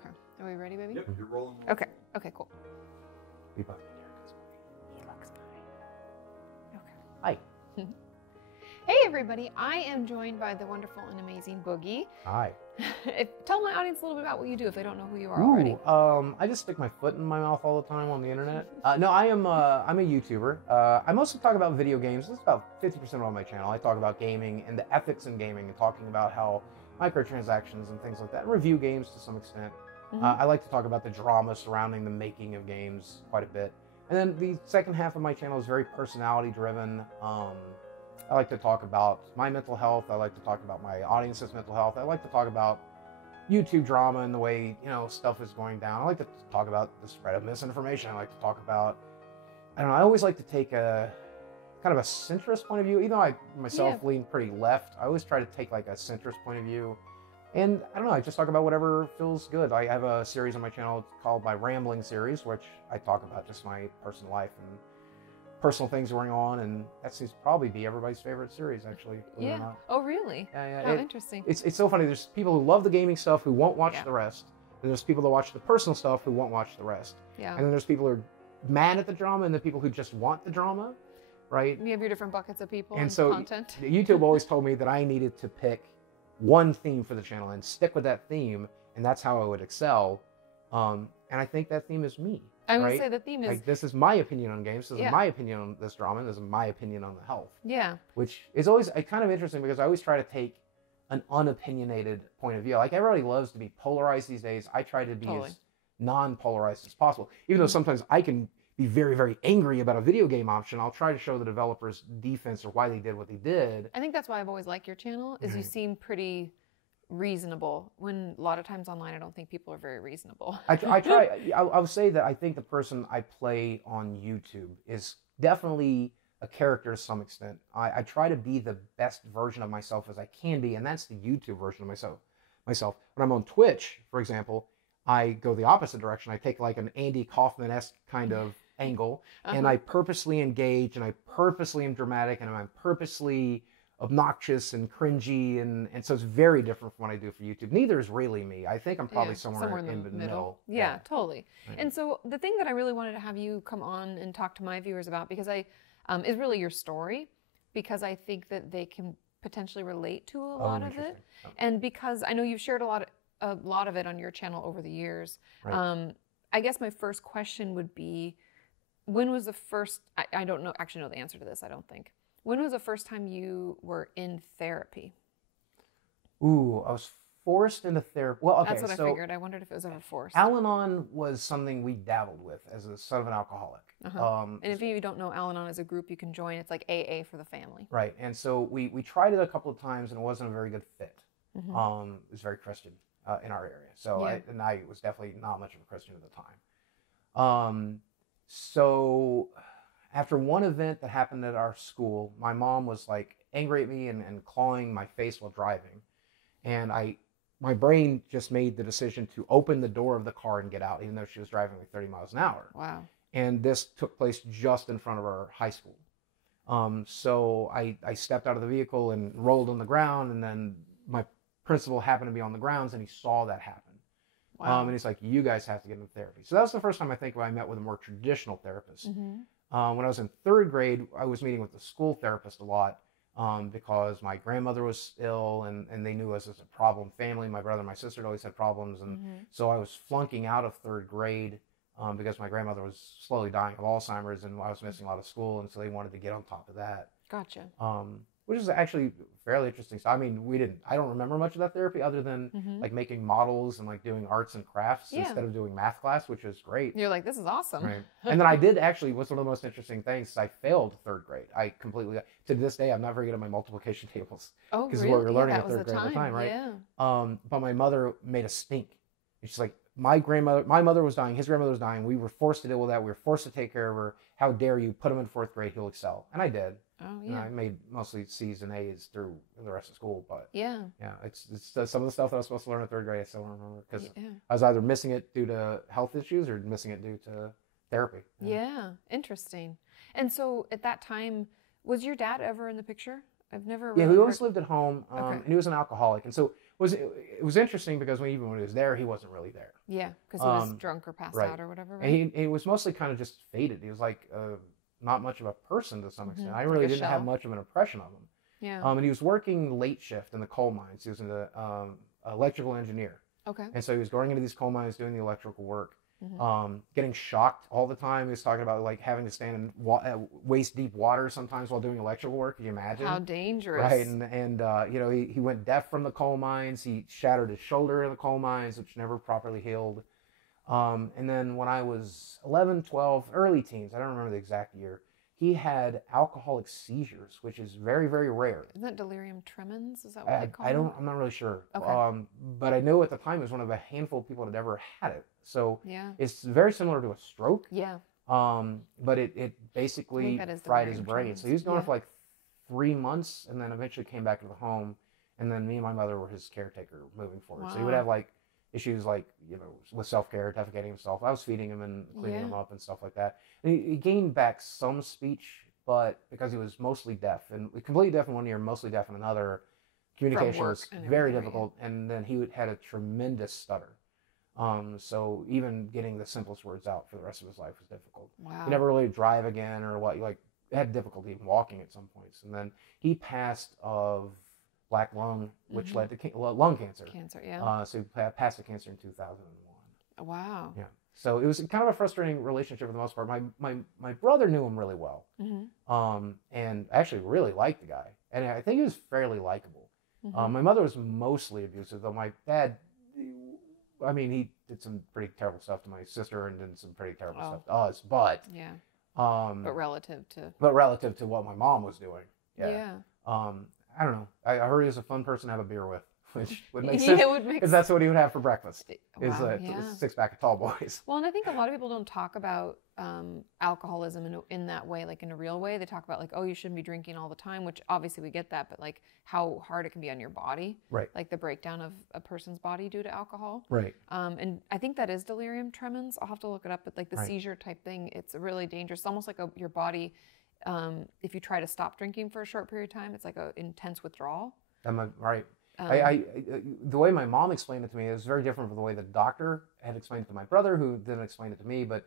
Okay. Are we ready, baby? Yep, you're rolling. Okay. Okay, cool. Be fine. He looks fine. Okay. Hi. Hey, everybody. I am joined by the wonderful and amazing Boogie. Hi. Tell my audience a little bit about what you do if they don't know who you are already. I just stick my foot in my mouth all the time on the internet. No, I'm a YouTuber. I mostly talk about video games. That's about 50% of my channel. I talk about gaming and the ethics in gaming and talking about how microtransactions and things like that. Review games to some extent. I like to talk about the drama surrounding the making of games quite a bit. And then the second half of my channel is very personality driven. I like to talk about my mental health. I like to talk about my audience's mental health. I like to talk about YouTube drama and the way, stuff is going down. I like to talk about the spread of misinformation. I like to talk about, I always like to take a kind of a centrist point of view. Even though I myself lean pretty left, I always try to take like a centrist point of view. And I just talk about whatever feels good. I have a series on my channel called my Rambling series, which I talk about just my personal life and personal things going on, and that seems to probably be everybody's favorite series, actually. Yeah. Oh, really? Yeah. Oh, interesting. It's so funny. There's people who love the gaming stuff who won't watch the rest, and there's people that watch the personal stuff who won't watch the rest. Yeah. And then there's people who are mad at the drama, and the people who just want the drama, right? You have your different buckets of people and so content. YouTube always told me that I needed to pick one theme for the channel and stick with that theme, and that's how I would excel. And I think that theme is me. I would say the theme is... Like, this is my opinion on games, this is my opinion on this drama, this is my opinion on the health. Yeah. Which is always kind of interesting because I always try to take an unopinionated point of view. Like, everybody loves to be polarized these days. I try to be as non-polarized as possible. Even though sometimes I can be very, very angry about a video game option, I'll try to show the developers defense or why they did what they did. I think that's why I've always liked your channel, is you seem pretty reasonable, when a lot of times online I don't think people are very reasonable. I try. I would say that I think the person I play on YouTube is definitely a character to some extent. I try to be the best version of myself as I can be, and that's the YouTube version of myself. When I'm on Twitch, for example, I go the opposite direction. I take like an Andy Kaufman-esque kind of angle, and I purposely engage, and I purposely am dramatic, and I'm purposely obnoxious and cringy, and so it's very different from what I do for YouTube. Neither is really me. I think I'm probably somewhere in the middle. Yeah, totally. Right. And so the thing that I really wanted to have you come on and talk to my viewers about, because is really your story, because I think that they can potentially relate to a lot of it, and because I know you've shared a lot of it on your channel over the years. Right. I guess my first question would be, when was the first? I don't know. Actually, know the answer to this. I don't think. When was the first time you were in therapy? Ooh, I was forced into therapy. Well, okay, that's what I figured. I wondered if it was ever forced. Al-Anon was something we dabbled with as a son of an alcoholic. And if you don't know Al-Anon as a group, you can join. It's like AA for the family. Right, and so we tried it a couple of times, and it wasn't a very good fit. It was very Christian in our area. So I was definitely not much of a Christian at the time. So after one event that happened at our school, my mom was like angry at me and clawing my face while driving. And my brain just made the decision to open the door of the car and get out, even though she was driving like 30 miles an hour. Wow. And this took place just in front of our high school. So I stepped out of the vehicle and rolled on the ground, and then my principal happened to be on the grounds, and he saw that happen. Wow. And he's like, you guys have to get into therapy. So that was the first time I think I met with a more traditional therapist. When I was in third grade, I was meeting with the school therapist a lot because my grandmother was ill, and they knew us as a problem family. My brother and my sister had always had problems, and so I was flunking out of third grade because my grandmother was slowly dying of Alzheimer's, and I was missing a lot of school, and so they wanted to get on top of that. Gotcha. Which is actually fairly interesting. So, I mean, I don't remember much of that therapy other than like making models and like doing arts and crafts instead of doing math class, which is great. You're like, this is awesome. Right. And then I did actually, what's one of the most interesting things, I failed third grade. I completely, to this day, I'm not very good at my multiplication tables. Oh, because really? what we were learning at third grade at the time, right? Yeah. But my mother made a stink. And she's like, my mother was dying, his grandmother was dying. We were forced to deal with that. We were forced to take care of her. How dare you put him in fourth grade? He'll excel. And I did. Oh, yeah. And I made mostly C's and A's through the rest of school, but yeah, it's some of the stuff that I was supposed to learn in third grade I still don't remember because I was either missing it due to health issues or missing it due to therapy. Yeah, interesting. And so at that time, was your dad ever in the picture? I've never. Yeah, Really he always lived at home, Okay. and he was an alcoholic, and so it was interesting because even when he was there, he wasn't really there. Yeah, because he was drunk or passed right. out or whatever. Right? And he was mostly kind of just faded. He was like not much of a person to some extent. I really Like a didn't have shell. much of an impression of him. Yeah. And he was working late shift in the coal mines. He was an electrical engineer. Okay. And so he was going into these coal mines doing the electrical work, Mm-hmm. getting shocked all the time. He was talking about like having to stand in waist deep water sometimes while doing electrical work. Could you imagine? How dangerous. Right. And you know, he went deaf from the coal mines. He shattered his shoulder in the coal mines, which never properly healed. And then when I was 11, 12, early teens, I don't remember the exact year, he had alcoholic seizures, which is very, very rare. Isn't that delirium tremens? Is that what they call it? I'm not really sure. Okay. But I know at the time it was one of a handful of people that had ever had it. So Yeah. it's very similar to a stroke. Yeah. But it basically fried his brain. So he was gone for like 3 months and then eventually came back to the home. And then me and my mother were his caretaker moving forward. Wow. So he would have like issues like, you know, with self-care, defecating himself. I was feeding him and cleaning him up and stuff like that. And he gained back some speech, but because he was mostly deaf and completely deaf in one ear, mostly deaf in another, communication was very difficult. And then he had a tremendous stutter. So even getting the simplest words out for the rest of his life was difficult. Wow. He never really drive again or what, like had difficulty even walking at some points. And then he passed of black lung, which led to lung cancer. Cancer, yeah. So he passed the cancer in 2001. Wow. Yeah. So it was kind of a frustrating relationship for the most part. My brother knew him really well, and actually really liked the guy, and I think he was fairly likable. My mother was mostly abusive, though my dad, I mean, he did some pretty terrible stuff to my sister and did some pretty terrible stuff to us, but yeah. But relative to what my mom was doing, yeah. I don't know. I heard he was a fun person to have a beer with, which would make sense because that's what he would have for breakfast. Is a 6-pack of tall boys. Well, and I think a lot of people don't talk about alcoholism in that way, like in a real way. They talk about like, oh, you shouldn't be drinking all the time, which obviously we get that, but like how hard it can be on your body, right? Like the breakdown of a person's body due to alcohol, right? And I think that is delirium tremens. I'll have to look it up, but like the seizure type thing, it's really dangerous. It's almost like your body. If you try to stop drinking for a short period of time, it's like an intense withdrawal. Am I right? The way my mom explained it to me is very different from the way the doctor had explained it to my brother, who then explained it to me. But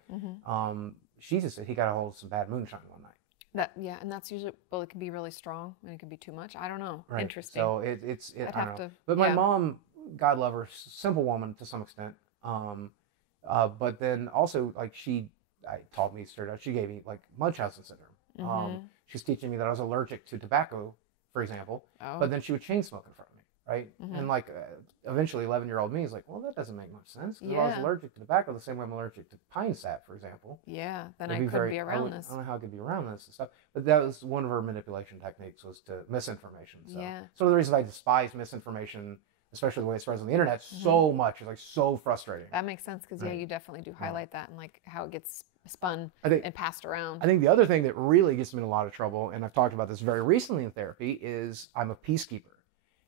she just said he got a hold of some bad moonshine one night. And that's usually, well, it can be really strong and it can be too much. I don't know. Right. Interesting. So I don't know. But my mom, God love her, simple woman to some extent. But then also like I taught me straight out. She gave me like Munchausen syndrome. She's teaching me that I was allergic to tobacco, for example, but then she would chain smoke in front of me, right? And like eventually 11-year-old me is like, well, that doesn't make much sense because I was allergic to tobacco the same way I'm allergic to pine sap, for example. Yeah, then I could be around this. I don't know how I could be around this and stuff, but that was one of her manipulation techniques, was to misinformation. So it's one of the reasons I despise misinformation, especially the way it spreads on the internet so much. It's like so frustrating. That makes sense because you definitely do highlight that and like how it gets spun and passed around. I think the other thing that really gets me in a lot of trouble, and I've talked about this very recently in therapy, is I'm a peacekeeper.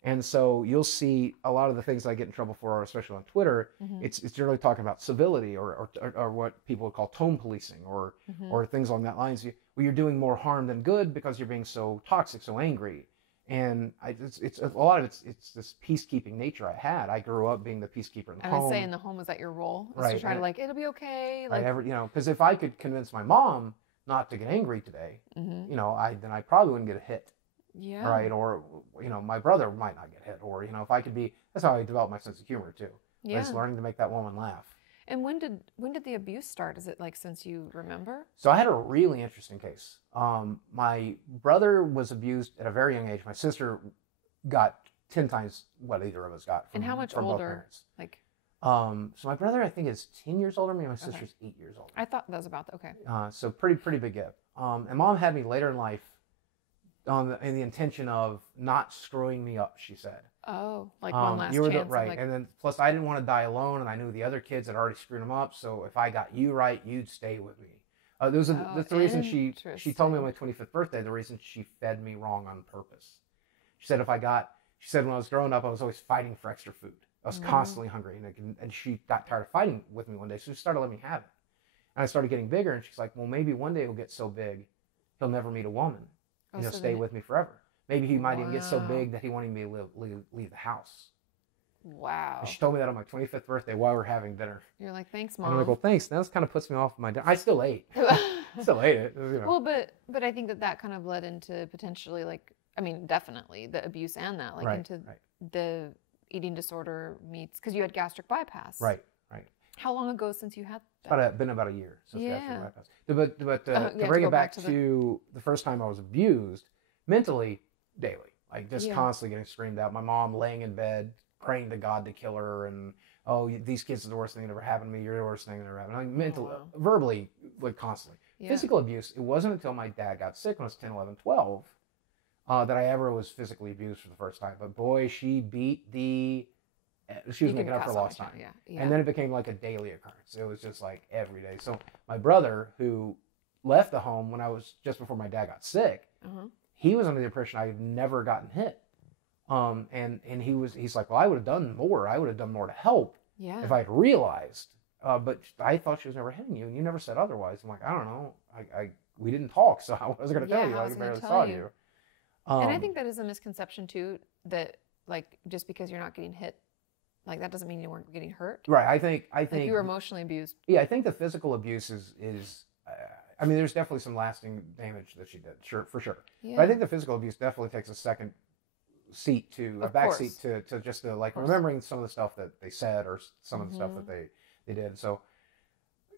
And so you'll see a lot of the things I get in trouble for, especially on Twitter, it's generally talking about civility or what people would call tone policing or things along that lines, where you're doing more harm than good because you're being so toxic, so angry. And it's a lot of it's this peacekeeping nature I had. I grew up being the peacekeeper in the home. I would say in the home, was that your role? Was to try to like, it'll be okay. Like, because if I could convince my mom not to get angry today, then I probably wouldn't get a hit. Yeah. Right. Or, my brother might not get hit. Or, if I could be, that's how I developed my sense of humor too. Yeah. Just learning to make that woman laugh. And when did the abuse start? Is it like since you remember? So I had a really interesting case. My brother was abused at a very young age. My sister got 10 times what either of us got from, and how much from older? Both parents. Like, so my brother I think is 10 years older than me. My sister's 8 years older. I thought that was about okay. So pretty big gap. And mom had me later in life in the intention of not screwing me up. She said. Oh, like one last chance. Right. Like... And then plus I didn't want to die alone, and I knew the other kids had already screwed them up. So if I got you right, you'd stay with me. That's the reason she told me on my 25th birthday, the reason she fed me wrong on purpose. She said when I was growing up, I was always fighting for extra food. I was constantly hungry, and she got tired of fighting with me one day, so she started letting me have it. And I started getting bigger, and she's like, well, maybe one day he'll get so big, he'll never meet a woman, and he'll stay with me forever. Maybe he might even get so big that he won't even be able to leave the house. Wow. And she told me that on my 25th birthday while we were having dinner. You're like, thanks, Mom. And I'm like, well, thanks. Now this kind of puts me off my dinner. I still ate. Still ate it. You know. Well, but I think that kind of led into potentially, like, I mean, definitely the abuse and that, like, into the eating disorder meets, because you had gastric bypass. Right. How long ago since you had that? It's been about a year since gastric bypass. But to bring it back to the first time I was abused, mentally, daily. Like, just constantly getting screamed at. My mom laying in bed, praying to God to kill her, and, oh, these kids are the worst thing that ever happened to me. You're the worst thing that ever happened. Like, mentally, verbally, like, constantly. Yeah. Physical abuse, it wasn't until my dad got sick when I was 10, 11, 12 that I ever was physically abused for the first time. But boy, she beat the... She was making up for lost time. Yeah. And then it became like a daily occurrence. It was just like every day. So my brother, who left the home when I was just before my dad got sick, he was under the impression I had never gotten hit. And he's like, well, I would have done more. I would have done more to help if I had realized. But I thought she was never hitting you, and you never said otherwise. I'm like, I don't know. We didn't talk, so I wasn't going to tell you. I barely saw you. And I think that is a misconception too, that like just because you're not getting hit, like that doesn't mean you weren't getting hurt. Right. I think like you were emotionally abused. Yeah, I think the physical abuse is I mean, there's definitely some lasting damage that she did, for sure. Yeah. But I think the physical abuse definitely takes a back seat to just like remembering some of the stuff that they said or some of the stuff that they did. So,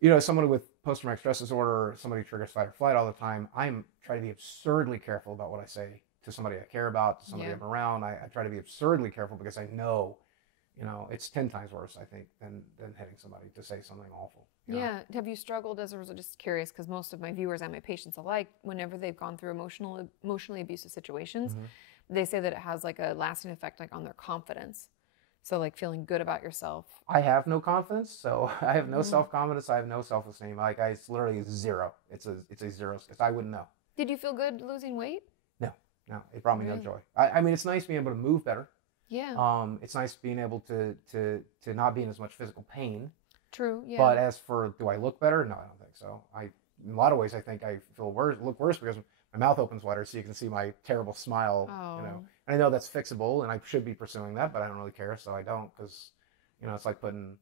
you know, somebody with post-traumatic stress disorder, somebody who triggers fight or flight all the time, I'm trying to be absurdly careful about what I say to somebody I care about, to somebody I'm around. I try to be absurdly careful because I know, you know, it's 10 times worse, I think, than hitting somebody to say something awful. You know? Have you struggled as a result? Just curious, because most of my viewers and my patients alike, whenever they've gone through emotionally abusive situations, they say that it has like a lasting effect, like on their confidence. So like feeling good about yourself. I have no confidence, so I have no self-confidence. I have no self-esteem. Like it's literally zero. It's a zero. I wouldn't know. Did you feel good losing weight? No, it brought me no joy. I mean, it's nice being able to move better. Yeah. It's nice being able to not be in as much physical pain. True. Yeah. But as for do I look better? No, I don't think so. In a lot of ways, I think I look worse because my mouth opens wider, so you can see my terrible smile. Oh. You know, and I know that's fixable, and I should be pursuing that, but I don't really care, so I don't, because, you know, it's like putting,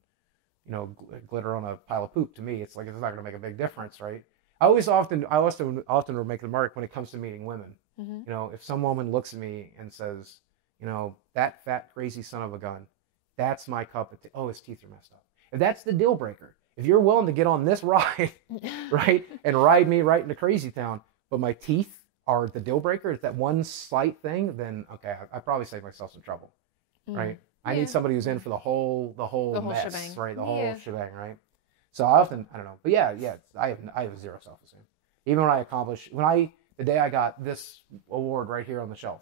you know, glitter on a pile of poop. To me, it's like it's not going to make a big difference, right? I often will make the mark when it comes to meeting women. You know, if some woman looks at me and says, you know, that fat, crazy son of a gun, that's my cup of tea. Oh, his teeth are messed up. If that's the deal breaker, if you're willing to get on this ride, right, and ride me right into crazy town, but my teeth are the deal breaker, is that one slight thing, then okay, I probably save myself some trouble, right? I need somebody who's in for the whole mess, shebang. Right? The whole shebang, right? So I don't know, but yeah, I have zero self-esteem. Even when the day I got this award right here on the shelf,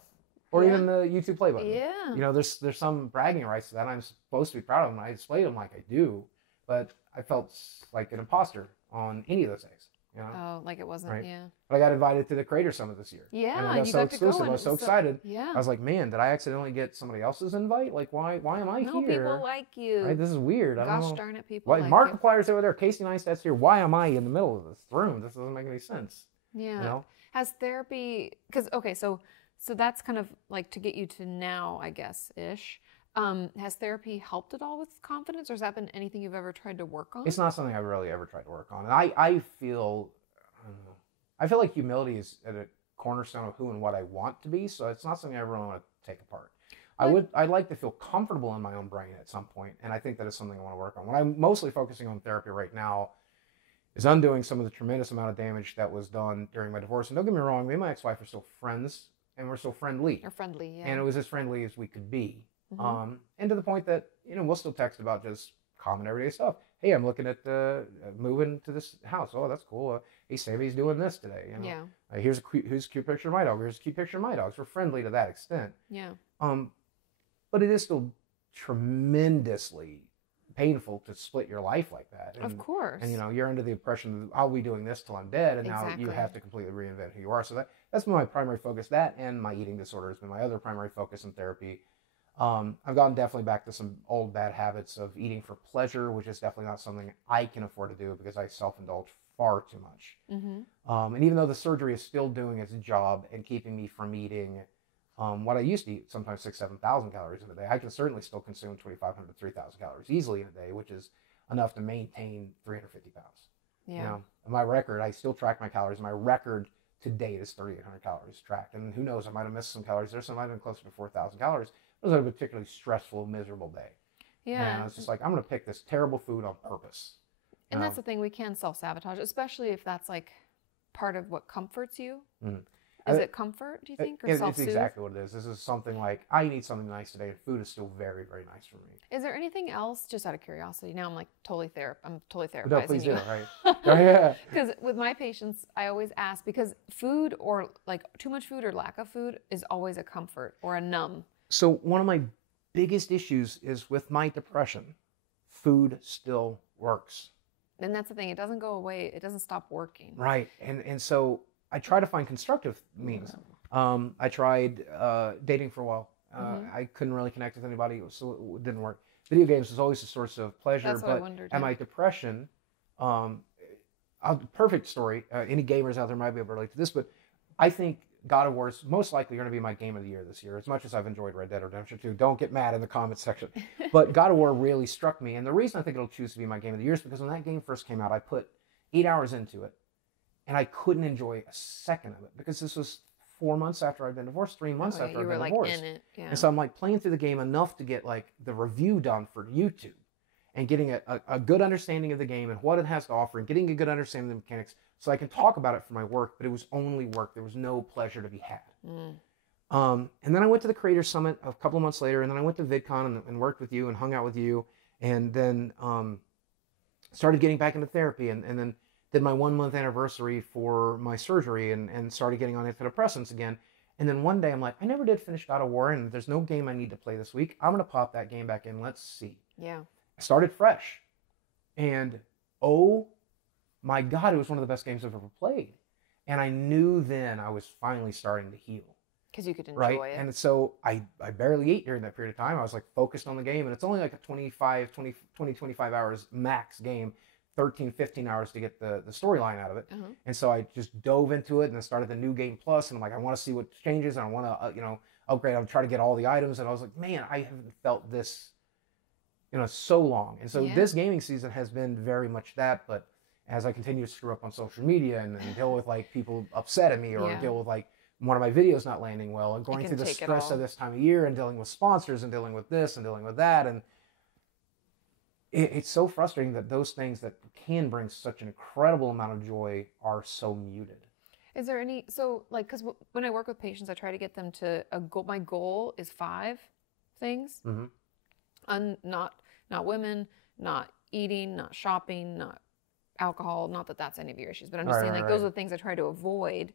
or even the YouTube play button. Yeah. You know, there's some bragging rights to that. I'm supposed to be proud of them. I display them like I do, but I felt like an imposter on any of those days. You know? Oh, like it wasn't, right? But I got invited to the Creator Summit this year. Yeah, and I was so exclusive. I was so excited. I was like, man, did I accidentally get somebody else's invite? Like, why am I here? No, people like you. Right? This is weird. I don't know. Gosh darn it, people like Markiplier's over there. Casey Neistat's here. Why am I in the middle of this room? This doesn't make any sense. Yeah. You know? Has therapy, because, okay, so that's kind of like to get you to now, I guess, ish. Has therapy helped at all with confidence, or has that been anything you've ever tried to work on? It's not something I've really ever tried to work on. And I feel like humility is at a cornerstone of who and what I want to be. So it's not something I really want to take apart. I'd like to feel comfortable in my own brain at some point, and I think that is something I want to work on. What I'm mostly focusing on therapy right now is undoing some of the tremendous amount of damage that was done during my divorce. And don't get me wrong, me and my ex-wife are still friends, and we're still friendly. You're friendly, yeah. And it was as friendly as we could be. And to the point that, you know, we'll still text about just common everyday stuff. Hey, I'm looking at moving to this house. Oh, that's cool. Hey, Sammy's doing this today. You know? Yeah. Here's a cute picture of my dog. Here's a cute picture of my dogs. We're friendly to that extent. Yeah. But it is still tremendously painful to split your life like that. Of course. And, you know, you're under the impression that I'll be doing this till I'm dead, and now you have to completely reinvent who you are. So that's been my primary focus. That and my eating disorder has been my other primary focus in therapy. I've gone definitely back to some old bad habits of eating for pleasure, which is definitely not something I can afford to do because I self-indulge far too much. And even though the surgery is still doing its job and keeping me from eating what I used to eat, sometimes 7,000 calories in a day. I can certainly still consume 2,500 to 3,000 calories easily in a day, which is enough to maintain 350 pounds. Yeah. You know, my record, I still track my calories. My record to date is 3,800 calories tracked. And who knows, I might have missed some calories there. So I might have been closer to 4,000 calories. It was a particularly stressful, miserable day. Yeah. And I was just like, I'm going to pick this terrible food on purpose. And that's the thing, we can self-sabotage, especially if that's like part of what comforts you. Mm-hmm. Is it comfort, do you think, or self-soothe? It's exactly what it is. This is something like, I need something nice today, and food is still very, very nice for me. Is there anything else, just out of curiosity? Now I'm like I'm totally therapizing No, please you. do, right? Oh, yeah. Because with my patients, I always ask, because food, or like too much food or lack of food, is always a comfort or a numb. So one of my biggest issues is with my depression, food still works. And that's the thing, it doesn't go away, it doesn't stop working. Right, and so I try to find constructive means. I tried dating for a while. I couldn't really connect with anybody, so it didn't work. Video games was always a source of pleasure, That's what I but wondered, and my depression, perfect story. Any gamers out there might be able to relate to this, but I think God of War is most likely going to be my game of the year this year, as much as I've enjoyed Red Dead Redemption 2. Don't get mad in the comments section. But God of War really struck me, and the reason I think it'll choose to be my game of the year is because when that game first came out, I put 8 hours into it, and I couldn't enjoy a second of it, because this was 4 months after I'd been divorced, 3 months after I'd been divorced. In it, yeah. And so I'm like playing through the game enough to get like the review done for YouTube, and getting a good understanding of the game and what it has to offer, and getting a good understanding of the mechanics, so I can talk about it for my work, but it was only work. There was no pleasure to be had. And then I went to the Creator Summit a couple of months later, and then I went to VidCon and worked with you and hung out with you, and then started getting back into therapy, and then did my 1 month anniversary for my surgery, and started getting on antidepressants again. And then one day I'm like, I never did finish God of War, and there's no game I need to play this week. I'm going to pop that game back in. Let's see. Yeah. I started fresh, and oh my God, it was one of the best games I've ever played. And I knew then I was finally starting to heal. Because you could enjoy right? it. And so I barely ate during that period of time. I was like focused on the game, and it's only like a 25 hours max game, 13, 15 hours to get the storyline out of it. And so I just dove into it, and then started the new game plus, and I'm like, I want to see what changes, and I want to, upgrade. I'm trying to get all the items, and I was like, man, I haven't felt this, so long. And so this gaming season has been very much that, but as I continue to screw up on social media and deal with like people upset at me, or deal with like one of my videos not landing well, and going through the stress of this time of year, and dealing with sponsors, and dealing with this and dealing with that, and it's so frustrating that those things that can bring such an incredible amount of joy are so muted. Is there any, because when I work with patients, I try to get them to a goal. My goal is 5 things. Not women, not eating, not shopping, not alcohol. Not that that's any of your issues, but I'm just saying, those are the things I try to avoid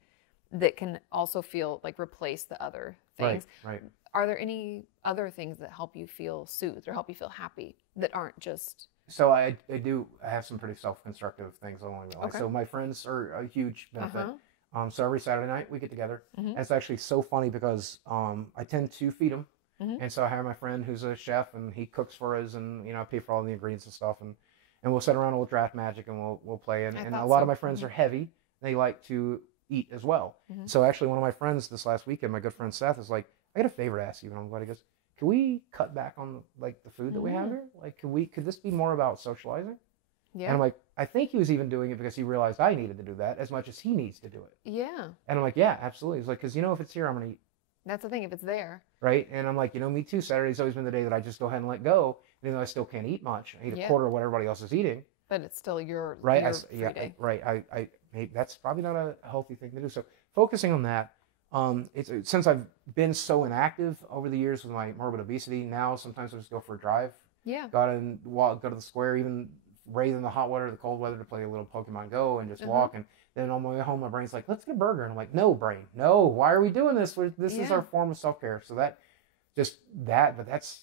that can also feel like replace the other things. Right. Are there any other things that help you feel soothed or help you feel happy that aren't just... So I have some pretty self-constructive things along the way. So my friends are a huge benefit. So every Saturday night we get together. It's actually so funny because I tend to feed them. And so I hire my friend who's a chef, and he cooks for us, and I pay for all the ingredients and stuff, and we'll sit around and we'll draft Magic, and we'll play. And a lot of my friends are heavy. They like to eat as well. So actually one of my friends this last weekend, my good friend Seth, is like, I got a favor to ask you. And I'm glad. He goes, can we cut back on like the food that we have here? Like, could this be more about socializing? Yeah. And I'm like, I think he was even doing it because he realized I needed to do that as much as he needs to do it. Yeah. And I'm like, yeah, absolutely. He's like, because if it's here, I'm going to eat. That's the thing, if it's there. Right? And I'm like, me too. Saturday's always been the day that I just go ahead and let go. Even though I still can't eat much. I eat a quarter of what everybody else is eating. But it's still your free day. Right. That's probably not a healthy thing to do. So focusing on that, since I've been so inactive over the years with my morbid obesity, now sometimes I just go for a drive. Yeah. Go out and walk, go to the square, even bathe in the hot weather, the cold weather, to play a little Pokemon Go and just walk. And then on my way home, my brain's like, let's get a burger. And I'm like, no, brain, no. Why are we doing this? This is our form of self-care. So but that's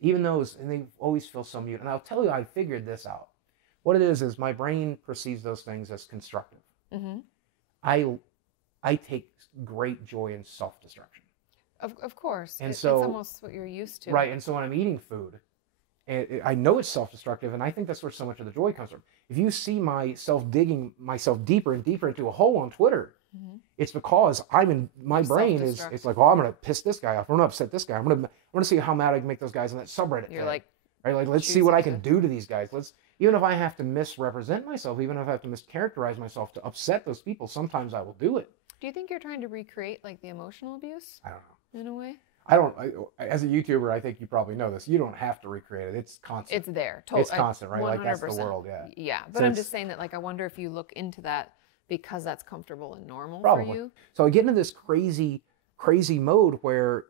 even those, and they always feel so muted. And I'll tell you, I figured this out. What it is my brain perceives those things as constructive. I take great joy in self-destruction. Of course. And so it's almost what you're used to. Right. And so when I'm eating food, I know it's self-destructive, and I think that's where so much of the joy comes from. If you see myself digging myself deeper and deeper into a hole on Twitter, it's because my brain is, it's like, well, I'm going to piss this guy off. I'm going to upset this guy. I'm going to see how mad I can make those guys in that subreddit. You're like, right? Like, let's see what I can do to these guys. Even if I have to misrepresent myself, even if I have to mischaracterize myself to upset those people, sometimes I will do it. Do you think you're trying to recreate like the emotional abuse? I don't know. In a way? As a YouTuber, I think you probably know this. You don't have to recreate it. It's constant. It's there. It's constant, right? 100%. Like that's the world, yeah. Yeah, but I'm just saying that, like, I wonder if you look into that because that's comfortable and normal probably. For you. So I get into this crazy mode where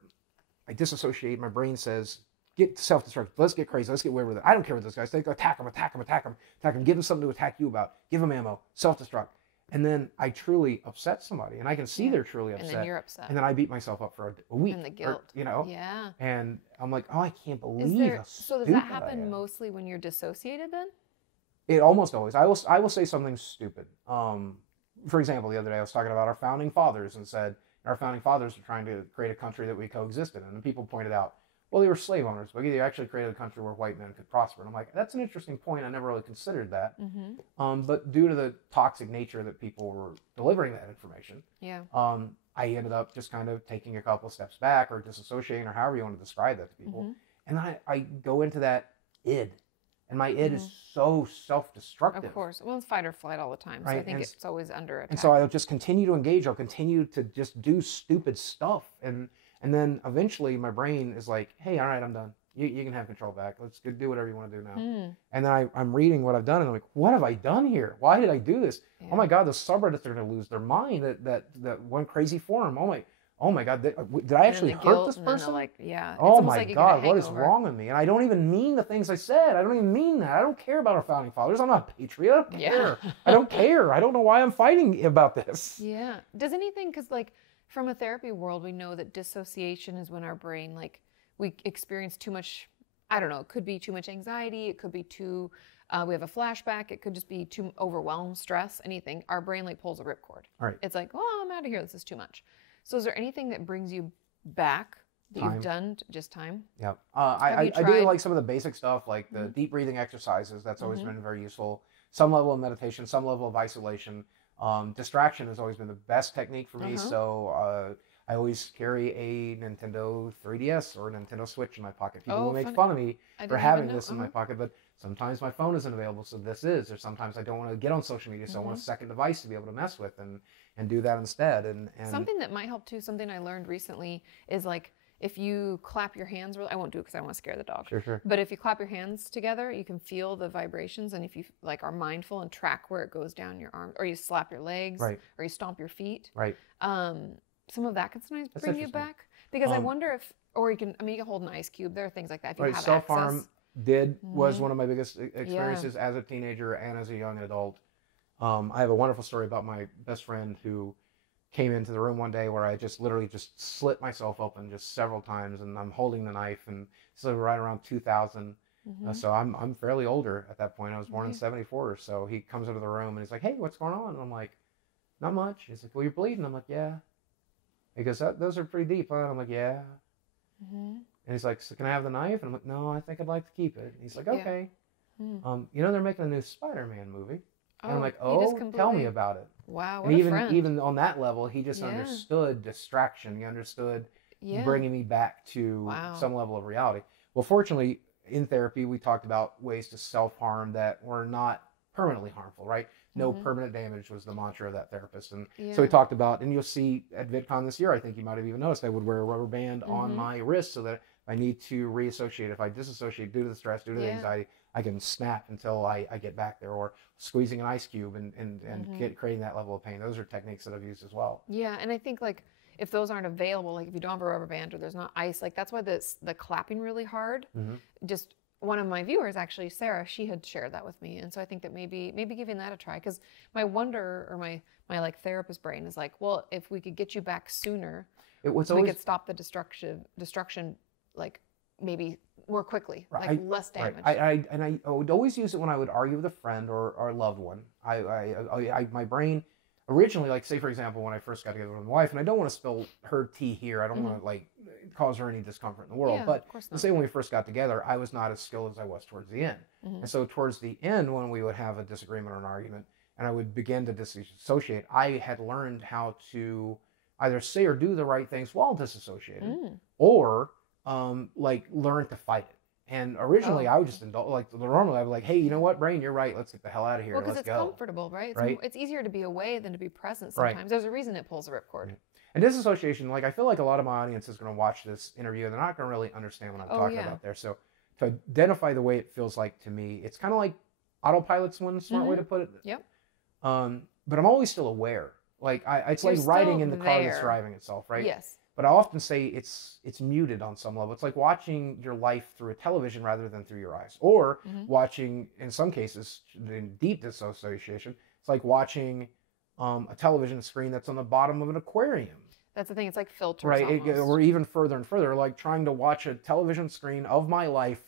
I disassociate. My brain says, get self-destruct. Let's get crazy. Let's get weird with it. I don't care what those guys think. Attack them. Give them something to attack you about. Give them ammo. Self-destruct. And then I truly upset somebody, and I can see they're truly upset. And then you're upset. And then I beat myself up for a week. And the guilt. Yeah. And I'm like, oh, I can't believe how so does that happen mostly when you're dissociated then? It almost always. I will say something stupid. For example, the other day I was talking about our founding fathers and said our founding fathers were trying to create a country that we coexisted in. And people pointed out, well, they were slave owners, but they actually created a country where white men could prosper. And I'm like, that's an interesting point. I never really considered that. But due to the toxic nature that people were delivering that information, I ended up just kind of taking a couple of steps back or disassociating or however you want to describe that to people. And I go into that id. And my id is so self-destructive. Of course. Well, it's fight or flight all the time. So I think it's always under attack. And so I'll just continue to engage. I'll continue to just do stupid stuff. And then eventually my brain is like, hey, all right, I'm done. You can have control back. Let's do whatever you want to do now. And then I'm reading what I've done, and I'm like, what have I done here? Why did I do this? Yeah. Oh my God, the subreddits are going to lose their mind. That one crazy forum. Oh my God, did I actually hurt this person? Like, yeah. Oh my God, what is wrong with me? And I don't even mean the things I said. I don't even mean that. I don't care about our founding fathers. I'm not a patriot. I don't care. I don't care. I don't know why I'm fighting about this. Yeah. Does anything, because like from a therapy world, we know that dissociation is when our brain, like, we experience too much, I don't know, it could be too much anxiety. It could be too, we have a flashback. It could just be too overwhelmed, stress, anything. Our brain like pulls a ripcord. Right. It's like, oh, I'm out of here. This is too much. So is there anything that brings you back that you've done? Just time? Yeah. I do like some of the basic stuff, like the deep breathing exercises. That's always been very useful. Some level of meditation, some level of isolation. Distraction has always been the best technique for me. So I always carry a Nintendo 3DS or a Nintendo Switch in my pocket. People will make fun of me for having this in my pocket, but sometimes my phone isn't available, so this is. Or sometimes I don't want to get on social media, so I want a second device to be able to mess with and do that instead. And something that might help too, something I learned recently is like, if you clap your hands, I won't do it because I don't want to scare the dog. Sure. But if you clap your hands together, you can feel the vibrations. And if you like are mindful and track where it goes down your arm, or you slap your legs, or you stomp your feet, some of that can sometimes bring you back. Because I wonder if, or you can hold an ice cube. There are things like that. If you have self-harm was one of my biggest experiences as a teenager and as a young adult. I have a wonderful story about my best friend who came into the room one day where I just literally just slit myself open just several times, and I'm holding the knife, and so right around 2000. So I'm fairly older at that point. I was born in 74. So he comes into the room and he's like, hey, what's going on? And I'm like, not much. He's like, well, you're bleeding. I'm like, yeah. He goes, those are pretty deep, huh? I'm like, yeah. And he's like, so can I have the knife? And I'm like, no, I think I'd like to keep it. And he's like, okay. They're making a new Spider-Man movie. And I'm like, tell me about it. Wow, what and even on that level, he just understood distraction. He understood bringing me back to some level of reality. Well, fortunately, in therapy, we talked about ways to self-harm that were not permanently harmful, right? No permanent damage was the mantra of that therapist. And so we talked about, and you'll see at VidCon this year, I think you might have even noticed, I would wear a rubber band on my wrist so that if I need to reassociate, if I disassociate due to the stress, due to the anxiety, I can snap until I get back there, or squeezing an ice cube and creating that level of pain. Those are techniques that I've used as well. Yeah, and I think like if those aren't available, like if you don't have a rubber band or there's not ice, like that's why the clapping really hard. Just one of my viewers, actually, Sarah, she had shared that with me, and so I think that maybe giving that a try, because my wonder, or my like therapist brain is like, well, if we could get you back sooner, we could stop the destruction, like maybe more quickly, like less damage. I would always use it when I would argue with a friend or a loved one. My brain originally, like say for example, when I first got together with my wife, and I don't want to spill her tea here. I don't want to like cause her any discomfort in the world. But let's say when we first got together, I was not as skilled as I was towards the end. And so towards the end, when we would have a disagreement or an argument, and I would begin to disassociate, I had learned how to either say or do the right things while disassociating, or like learn to fight it. And originally, I would just like normally I'd be like, hey, you know what, brain, you're right. Let's get the hell out of here. Well, because Let's it's go. comfortable, right? Right. It's easier to be away than to be present sometimes. Right. There's a reason it pulls the ripcord. And disassociation, like I feel like a lot of my audience is going to watch this interview and they're not going to really understand what I'm talking about there. So to identify the way it feels like to me, it's kind of like autopilot's one smart way to put it. Yep. But I'm always still aware. Like it's like riding in the car that's driving itself, right? Yes. But I often say it's muted on some level. It's like watching your life through a television rather than through your eyes. Or watching, in some cases, in deep dissociation, it's like watching a television screen that's on the bottom of an aquarium. That's the thing. It's like filters, right? Or even further and further, like trying to watch a television screen of my life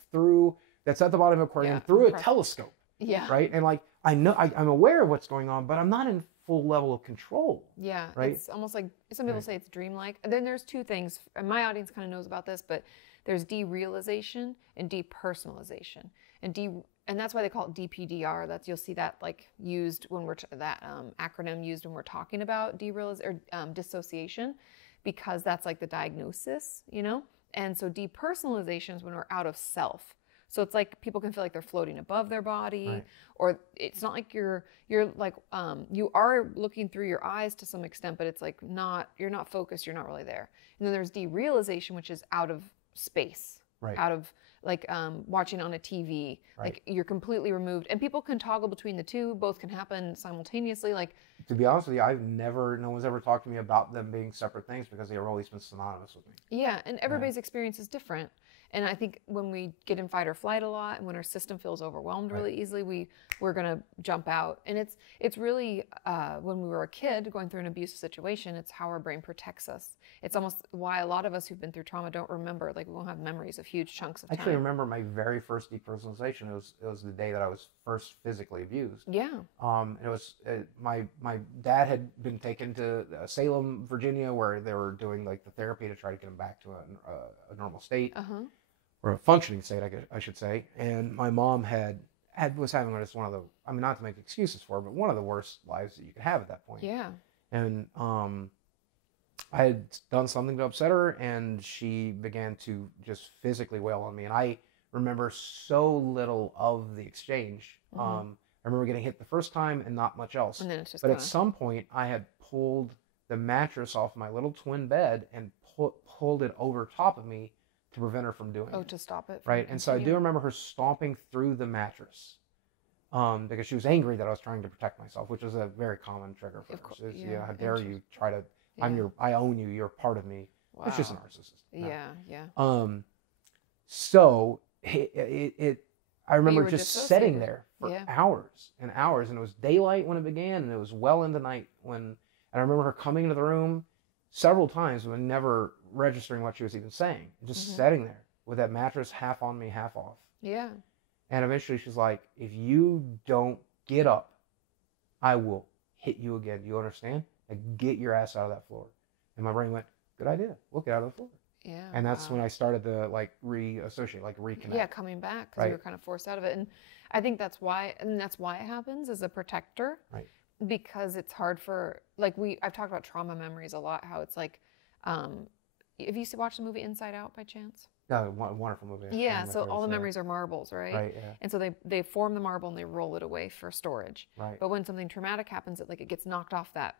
that's at the bottom of an aquarium through a telescope. Yeah. Right? And like I'm aware of what's going on, but I'm not in full level of control. Yeah. Right? It's almost like some people say it's dreamlike. And then there's two things, and my audience kind of knows about this, but there's derealization and depersonalization. And that's why they call it DPDR. You'll see that like used when we're acronym used when we're talking about dissociation, because that's like the diagnosis, you know? And so depersonalization is when we're out of self. So it's like people can feel like they're floating above their body, or it's not like you're like you are looking through your eyes to some extent, but it's like you're not focused, you're not really there. And then there's derealization, which is out of space, out of like watching on a TV, like you're completely removed. And people can toggle between the two; both can happen simultaneously. Like, to be honest with you, no one's ever talked to me about them being separate things because they have always been synonymous with me. Yeah, and everybody's experience is different. And I think when we get in fight or flight a lot, and when our system feels overwhelmed really easily, we're gonna jump out. And it's really when we were a kid going through an abusive situation, it's how our brain protects us. It's almost why a lot of us who've been through trauma don't remember, like we won't have memories of huge chunks of time. I actually remember my very first depersonalization. It was the day that I was first physically abused. Yeah. It was my dad had been taken to Salem, Virginia, where they were doing like the therapy to try to get him back to a normal state. Or a functioning state, I should say. And my mom was having just one of the, I mean, not to make excuses for her, but one of the worst lives that you could have at that point. Yeah. And I had done something to upset her, and she began to just physically wail on me. And I remember so little of the exchange. I remember getting hit the first time and not much else. And then it's just at some point, I had pulled the mattress off my little twin bed and pulled it over top of me to prevent her from doing it. To stop it. Right. And so I do remember her stomping through the mattress because she was angry that I was trying to protect myself, which is a very common trigger for her. So, how dare you try to, I own you, you're part of me. Wow. It's just a narcissist. No. Yeah. So I remember just sitting there for hours and hours, and it was daylight when it began, and it was well into night and I remember her coming into the room several times, but never registering what she was even saying. Just sitting there with that mattress half on me, half off. Yeah. And eventually she's like, if you don't get up, I will hit you again. Do you understand? Like, get your ass out of that floor. And my brain went, good idea. We'll get out of the floor. Yeah. And that's when I started to like reassociate, like reconnect. Yeah, coming back because you were kind of forced out of it. And I think that's why it happens as a protector. Right. Because it's hard for, like, I've talked about trauma memories a lot, how it's like, have you watched the movie Inside Out by chance? No, wonderful movie. Yeah, so all the memories are marbles, right? Right, yeah. And so they form the marble and they roll it away for storage. Right. But when something traumatic happens, it gets knocked off that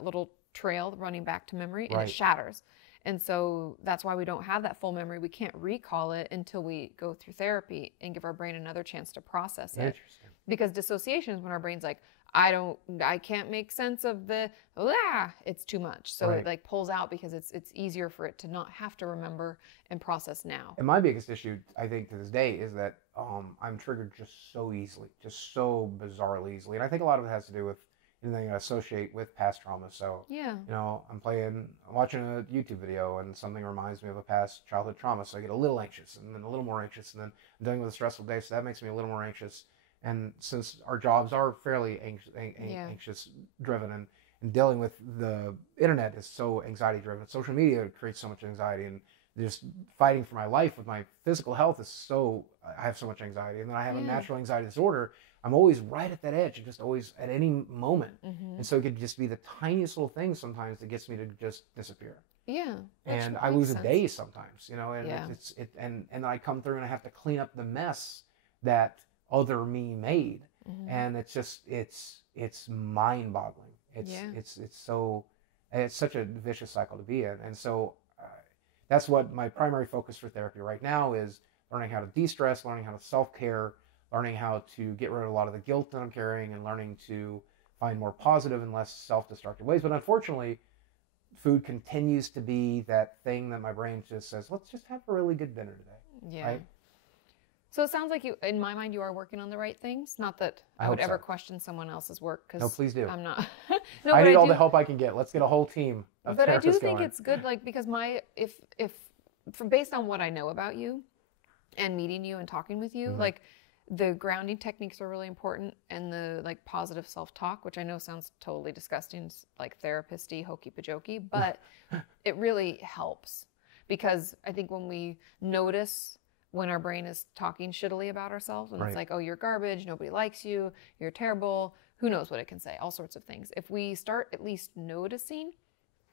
little trail running back to memory, and it shatters. And so that's why we don't have that full memory. We can't recall it until we go through therapy and give our brain another chance to process it. Interesting. Because dissociation is when our brain's like, I can't make sense of it's too much. So it like pulls out because it's easier for it to not have to remember and process now. And my biggest issue, I think, to this day is that I'm triggered just so easily, just so bizarrely easily. And I think a lot of it has to do with anything I associate with past trauma. So, I'm watching a YouTube video and something reminds me of a past childhood trauma. So I get a little anxious and then a little more anxious. And then I'm dealing with a stressful day. So that makes me a little more anxious. And since our jobs are fairly anxious driven and dealing with the internet is so anxiety driven, social media creates so much anxiety, and just fighting for my life with my physical health is so, I have so much anxiety. And then I have a natural anxiety disorder. I'm always right at that edge, just always at any moment. And so it could just be the tiniest little thing sometimes that gets me to just disappear. Yeah. And I lose a day sometimes, you know, and and I come through and I have to clean up the mess that other me made. And it's just, it's mind boggling. It's such a vicious cycle to be in. And so that's what my primary focus for therapy right now is: learning how to de-stress, learning how to self-care, learning how to get rid of a lot of the guilt that I'm carrying, and learning to find more positive and less self-destructive ways. But unfortunately, food continues to be that thing that my brain just says, let's just have a really good dinner today. Yeah. Right? So it sounds like you, in my mind, you are working on the right things. Not that I would ever question someone else's work, because no, please do. I'm not. I need all the help I can get. Let's get a whole team of But I do therapists think going. it's good, like, because based on what I know about you and meeting you and talking with you, like, the grounding techniques are really important, and the like positive self-talk, which I know sounds totally disgusting, like therapist-y, hokey-pokey, but it really helps, because I think when we notice when our brain is talking shittily about ourselves, and it's like, oh, you're garbage, nobody likes you, you're terrible, who knows what it can say, all sorts of things. If we start at least noticing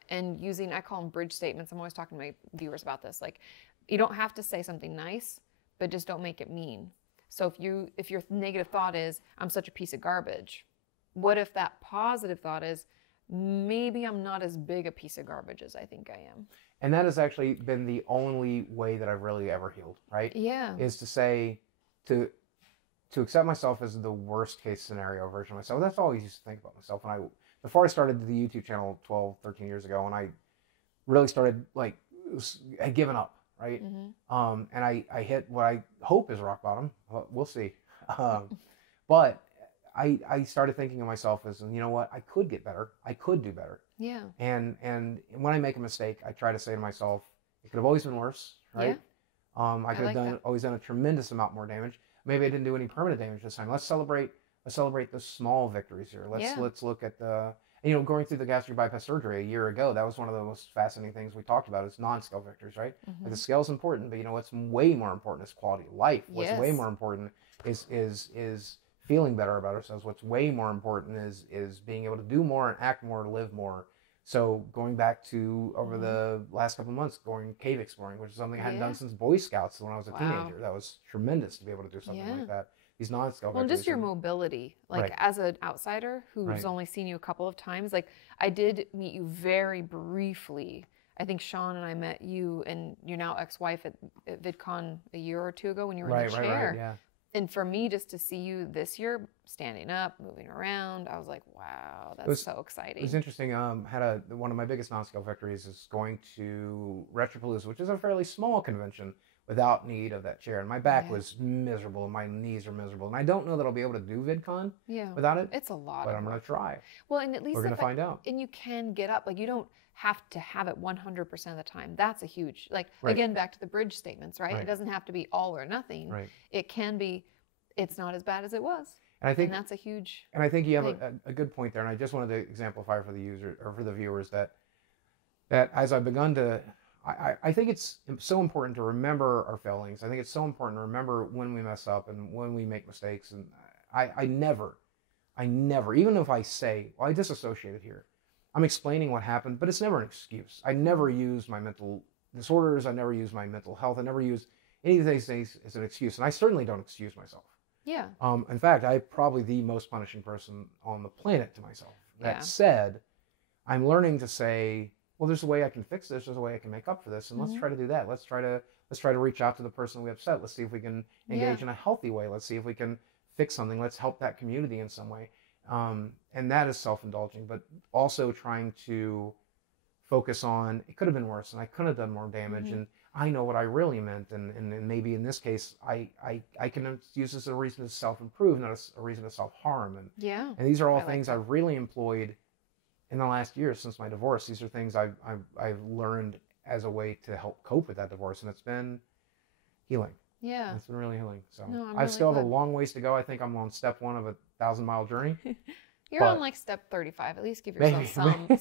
and using, I call them bridge statements. I'm always talking to my viewers about this. Like, you don't have to say something nice, but just don't make it mean. So if your negative thought is, I'm such a piece of garbage, what if that positive thought is, maybe I'm not as big a piece of garbage as I think I am? And that has actually been the only way that I've really ever healed, right? Yeah. Is to say, to accept myself as the worst case scenario version of myself. That's all I used to think about myself. And before I started the YouTube channel 12, 13 years ago, and I really started, like, I had given up. Right. And I hit what I hope is rock bottom. Well, we'll see. But I started thinking of myself as, you know what, I could get better. I could do better. Yeah. And when I make a mistake, I try to say to myself, it could have always been worse. Right. Yeah. I could have always done a tremendous amount more damage. Maybe I didn't do any permanent damage this time. Let's celebrate the small victories here. Let's look at the, you know, going through the gastric bypass surgery a year ago, that was one of the most fascinating things we talked about, is non-scale victories, right? Like, the scale is important, but you know what's way more important is quality of life. What's way more important is feeling better about ourselves. What's way more important is being able to do more and act more, live more. So going back to over the last couple of months, going cave exploring, which is something I hadn't done since Boy Scouts when I was a teenager. That was tremendous to be able to do something like that. These non-scale Well, just your mobility, like, as an outsider who's only seen you a couple of times, like, I did meet you very briefly. I think Sean and I met you and your now ex-wife at VidCon a year or two ago when you were in the chair. Yeah. And for me, just to see you this year, standing up, moving around, I was like, wow, that's so exciting. It was interesting. Had one of my biggest non-scale victories is going to Retropalooza, which is a fairly small convention, without need of that chair. And my back was miserable, and my knees are miserable. And I don't know that I'll be able to do VidCon without it. It's a lot. But I'm going to try. Well, and at least we're going to find out. And you can get up. Like, you don't have to have it 100% of the time. That's a huge, like, again, back to the bridge statements, right? It doesn't have to be all or nothing. It can be, it's not as bad as it was. And that's a huge And I think you have a good point there. And I just wanted to exemplify for the user, or for the viewers, that as I've begun to, I think it's so important to remember our failings. I think it's so important to remember when we mess up and when we make mistakes. And I never, even if I say, well, I disassociated here, I'm explaining what happened, but it's never an excuse. I never use my mental disorders. I never use my mental health. I never use any of these things as an excuse. And I certainly don't excuse myself. Yeah. In fact, I'm probably the most punishing person on the planet to myself. That said, I'm learning to say, well, there's a way I can fix this. There's a way I can make up for this, and let's try to do that. Let's try to reach out to the person we upset. Let's see if we can engage in a healthy way. Let's see if we can fix something. Let's help that community in some way. And that is self-indulging, but also trying to focus on, it could have been worse, and I could have done more damage, and I know what I really meant, and maybe in this case, I can use this as a reason to self-improve, not as a reason to self-harm. And these are all things I've really employed in the last year since my divorce. These are things I've learned as a way to help cope with that divorce, and it's been healing. Yeah, it's been really healing. So no, I still have a long ways to go. I think I'm on step 1 of a 1,000-mile journey. You're on like step 35. At least give yourself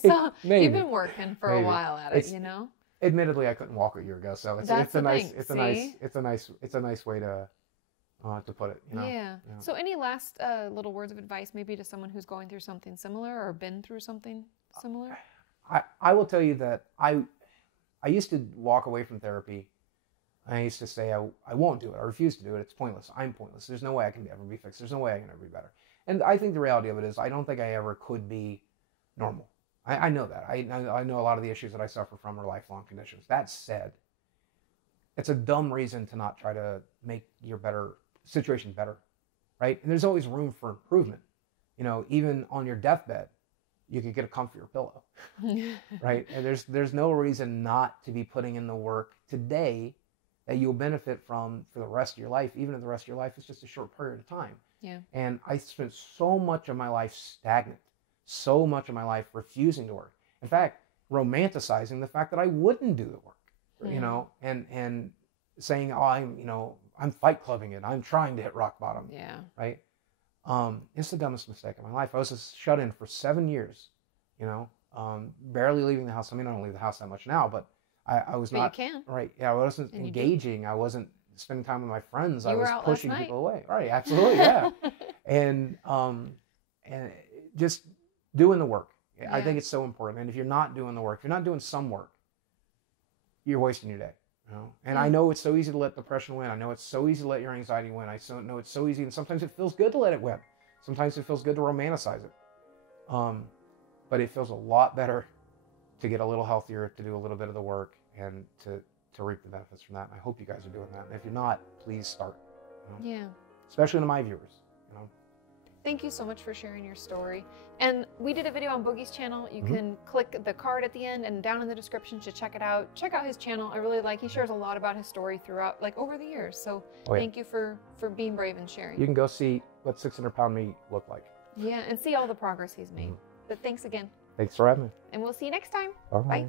some. You've been working for a while at it, you know. Admittedly, I couldn't walk a year ago, so it's a nice way to put it. You know? Yeah. So any last little words of advice, maybe to someone who's going through something similar or been through something similar? I will tell you that I used to walk away from therapy. I used to say I won't do it. I refuse to do it. It's pointless. I'm pointless. There's no way I can ever be fixed. There's no way I can ever be better. And I think the reality of it is I don't think I ever could be normal. I know that. I know a lot of the issues that I suffer from are lifelong conditions. That said, it's a dumb reason to not try to make your situation better, right? And there's always room for improvement. You know, even on your deathbed, you could get a comfier pillow, right? And there's no reason not to be putting in the work today that you'll benefit from for the rest of your life, even if the rest of your life is just a short period of time. Yeah. And I spent so much of my life stagnant, so much of my life refusing to work. In fact, romanticizing the fact that I wouldn't do the work, you know, and saying, oh, I'm fight clubbing it. I'm trying to hit rock bottom. Yeah. Right. It's the dumbest mistake of my life. I was shut in for 7 years, you know, barely leaving the house. I mean, I don't leave the house that much now, but I was not. You can. Right. Yeah. I wasn't engaging. I wasn't spending time with my friends. I was out pushing people away. Right. Absolutely. Yeah. and just doing the work. Yeah. I think it's so important. And if you're not doing the work, if you're not doing some work, you're wasting your day. You know? And I know it's so easy to let depression win. I know it's so easy to let your anxiety win. I know it's so easy, and sometimes it feels good to let it win. Sometimes it feels good to romanticize it. But it feels a lot better to get a little healthier, to do a little bit of the work, and to reap the benefits from that. And I hope you guys are doing that. And if you're not, please start. You know? Yeah. Especially to my viewers. You know? Thank you so much for sharing your story. And we did a video on Boogie's channel. You can click the card at the end and down in the description to check it out. Check out his channel. I really he shares a lot about his story throughout, like over the years. So thank you for being brave and sharing. You can go see what 600-pound me looked like. Yeah, and see all the progress he's made. But thanks again. Thanks for having me. And we'll see you next time. Bye. Bye.